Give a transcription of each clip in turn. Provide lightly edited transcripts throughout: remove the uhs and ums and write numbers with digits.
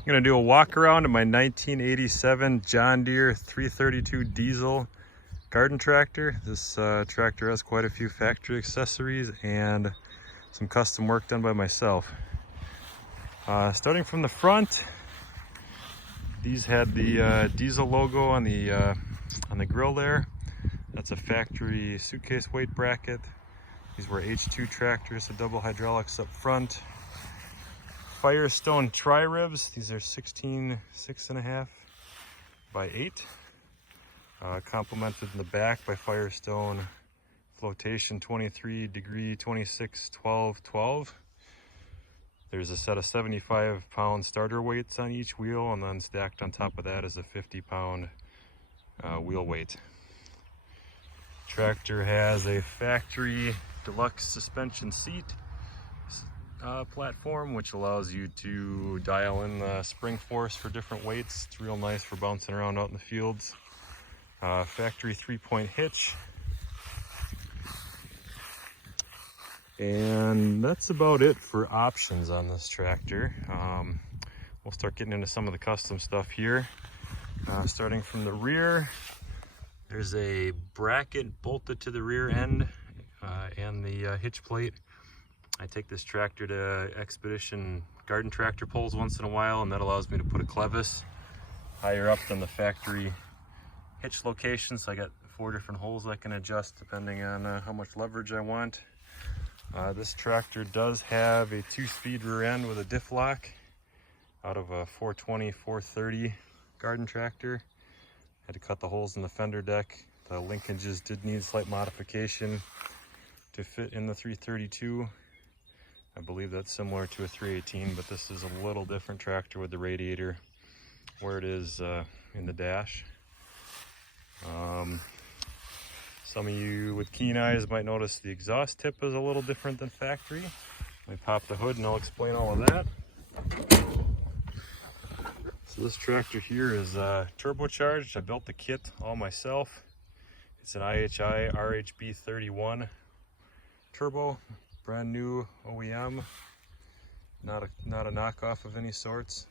I'm gonna do a walk around of my 1987 John Deere 332 diesel garden tractor. This tractor has quite a few factory accessories and some custom work done by myself. Starting from the front, these had the diesel logo on the grill there. That's a factory suitcase weight bracket. These were H2 tractors, so double hydraulics up front. Firestone tri-ribs. These are 6.5 by 8. Complemented in the back by Firestone flotation 23 degree 26 12 12. There's a set of 75-pound starter weights on each wheel, and then stacked on top of that is a 50-pound wheel weight. Tractor has a factory deluxe suspension seat platform, which allows you to dial in the spring force for different weights. It's real nice for bouncing around out in the fields. Factory 3-point hitch. And that's about it for options on this tractor. We'll start getting into some of the custom stuff here. Starting from the rear, there's a bracket bolted to the rear end and the hitch plate. I take this tractor to Expedition garden tractor pulls once in a while, and that allows me to put a clevis higher up than the factory hitch location. So I got 4 different holes I can adjust depending on how much leverage I want. This tractor does have a 2-speed rear end with a diff lock out of a 420/430 garden tractor. Had to cut the holes in the fender deck. The linkages did need slight modification to fit in the 332. I believe that's similar to a 318, but this is a little different tractor with the radiator where it is in the dash. Some of you with keen eyes might notice the exhaust tip is a little different than factory. Let me pop the hood and I'll explain all of that. So this tractor here is turbocharged. I built the kit all myself. It's an IHI RHB 31 turbo, brand new OEM, not a knockoff of any sorts.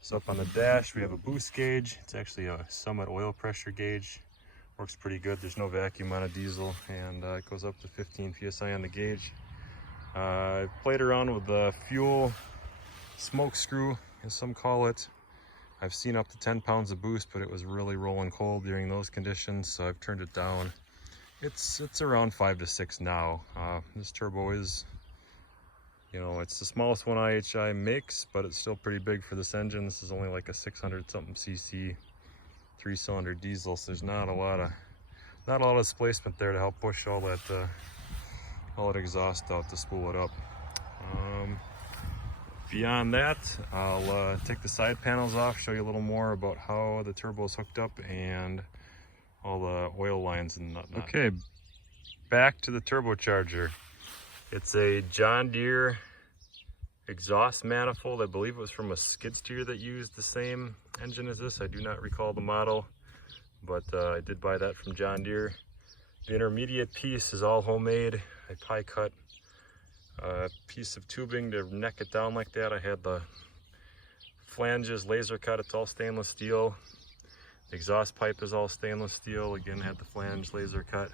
So up on the dash we have a boost gauge. It's actually a Summit oil pressure gauge. Works pretty good. There's no vacuum on a diesel, and it goes up to 15 psi on the gauge. I played around with the fuel smoke screw, as some call it. I've seen up to 10 pounds of boost, but it was really rolling cold during those conditions, so I've turned it down. It's around 5 to 6 now. This turbo is, you know, it's the smallest one IHI makes, but it's still pretty big for this engine. This is only like a 600 something cc 3-cylinder diesel, so there's not a lot of displacement there to help push all that exhaust out to spool it up. Beyond that, I'll take the side panels off, show you a little more about how the turbo is hooked up and all the oil lines and whatnot. Okay, back to the turbocharger. It's a John Deere exhaust manifold. I believe it was from a skid steer that used the same engine as this. I do not recall the model, but I did buy that from John Deere. The intermediate piece is all homemade. I pie cut a piece of tubing to neck it down like that. I had the flanges laser cut. It's all stainless steel. The exhaust pipe is all stainless steel. Again, had the flange laser cut.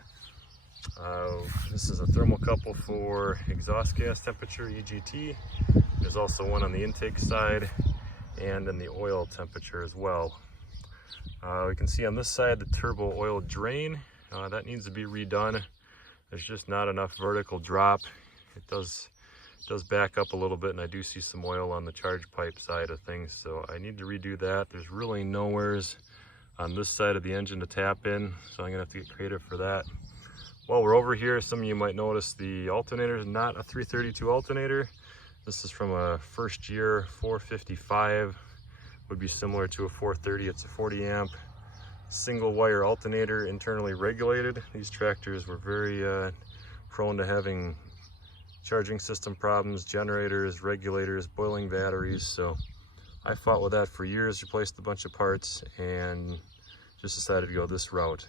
This is a thermocouple for exhaust gas temperature, EGT. There's also one on the intake side and in the oil temperature as well. We can see on this side the turbo oil drain. That needs to be redone. There's just not enough vertical drop. It does back up a little bit, and I do see some oil on the charge pipe side of things, so I need to redo that. There's really nowheres on this side of the engine to tap in, so I'm gonna have to get creative for that. While we're over here, some of you might notice the alternator is not a 332 alternator. This is from a first year 455, would be similar to a 430. It's a 40 amp single wire alternator, internally regulated. These tractors were very prone to having charging system problems, generators, regulators, boiling batteries. So I fought with that for years, replaced a bunch of parts, and just decided to go this route.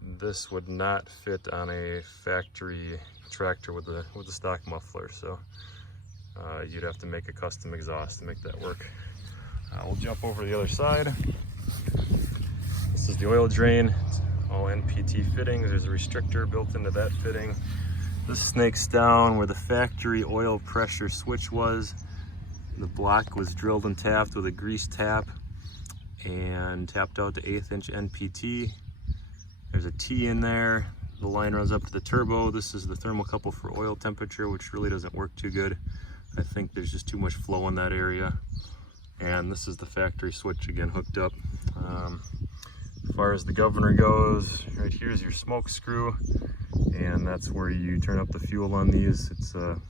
This would not fit on a factory tractor with the stock muffler, so you'd have to make a custom exhaust to make that work. We'll jump over to the other side. This is the oil drain. It's all NPT fittings. There's a restrictor built into that fitting. This snakes down where the factory oil pressure switch was. The block was drilled and tapped with a grease tap and tapped out to 1/8 inch NPT. There's a T in there. The line runs up to the turbo. This is the thermocouple for oil temperature, which really doesn't work too good. I think there's just too much flow in that area. And this is the factory switch again hooked up. As far as the governor goes, right here is your smoke screw, and that's where you turn up the fuel on these. It's kind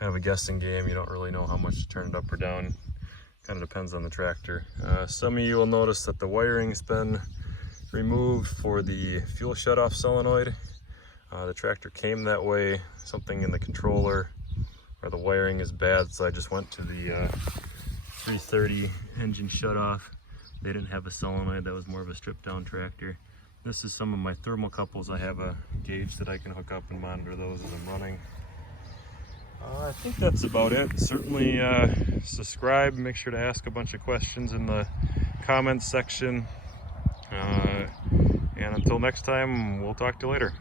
of a guessing game. You don't really know how much to turn it up or down. Kind of depends on the tractor. Some of you will notice that the wiring's been removed for the fuel shutoff solenoid. The tractor came that way. Something in the controller or the wiring is bad, so I just went to the 330 engine shutoff. They didn't have a solenoid. That was more of a stripped down tractor. This is some of my thermocouples. I have a gauge that I can hook up and monitor those as I'm running. I think that's about it. Certainly subscribe. Make sure to ask a bunch of questions in the comments section. And until next time, we'll talk to you later.